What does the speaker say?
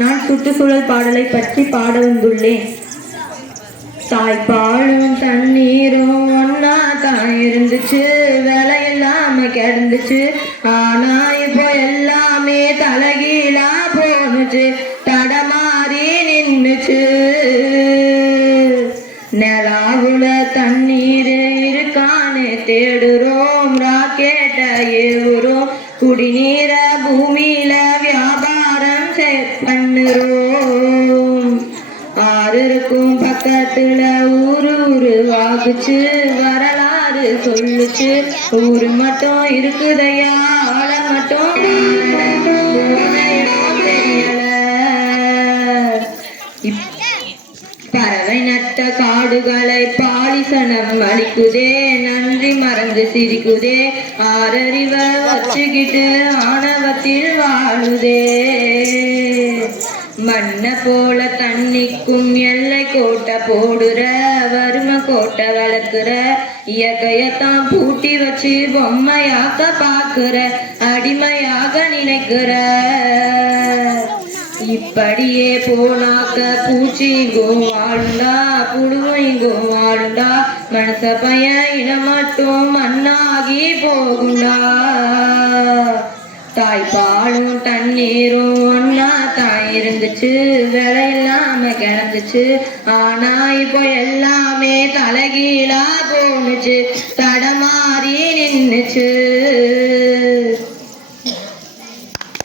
நான் சுற்றுச்சூழல் பாடலை பற்றி பாட வந்துள்ளேன். தாய்ப்பாலும் தண்ணீரும் ஒன்னா தான் இருந்துச்சு, விலை இல்லாம கிடந்துச்சு. ஆனா இப்போ எல்லாமே தலைகீழா போனுச்சு, தடமாறி நின்னுச்சு. நிலாவுல தண்ணீர் இருக்கான்னு தேடுறோம், ராக்கெட்ட ஏவுறோம், குடிநீர பூமியில வியாபாரம் பண்ணுறோம். ஆறு இருக்கும் பக்கத்துல ஊரு ஆகுச்சு, வரலாறு சொல்லுச்சு. ஊரு மட்டும் இருக்குதையா, ஆள மட்டும் தெரியல. பறவை நட்ட காடுகளை பாலிசனம் அளிக்குதே, நன்றி மறந்து சிரிக்குதே. ஆறறிவ வச்சுக்கிட்டு ஆணவத்தில் வாழுதே. மண்ண போல தண்ணிக்கும் எல்லை கோட்டை போடுற, வறுமை கோட்டை வளர்க்குற. இயற்கையத்தான் பூட்டி வச்சு பொம்மையாக்க பாக்குற, அடிமையாக நினைக்கிற. இப்படியே போனாக்க பூச்சி இங்கோ வாழுண்டா, புழுவு இங்கோ வாழுண்டா. மனச பையன் இனம் மட்டும் மண்ணாகி போகுண்டா. தாய்ப்பாலும் தண்ணீரும் ஒன்னா தான் இருந்துச்சு, விலை இல்லாம கிடந்துச்சு. ஆனா இப்போ எல்லாமே தலைகீழா போனுச்சு, தடமாறி நின்னுச்சு.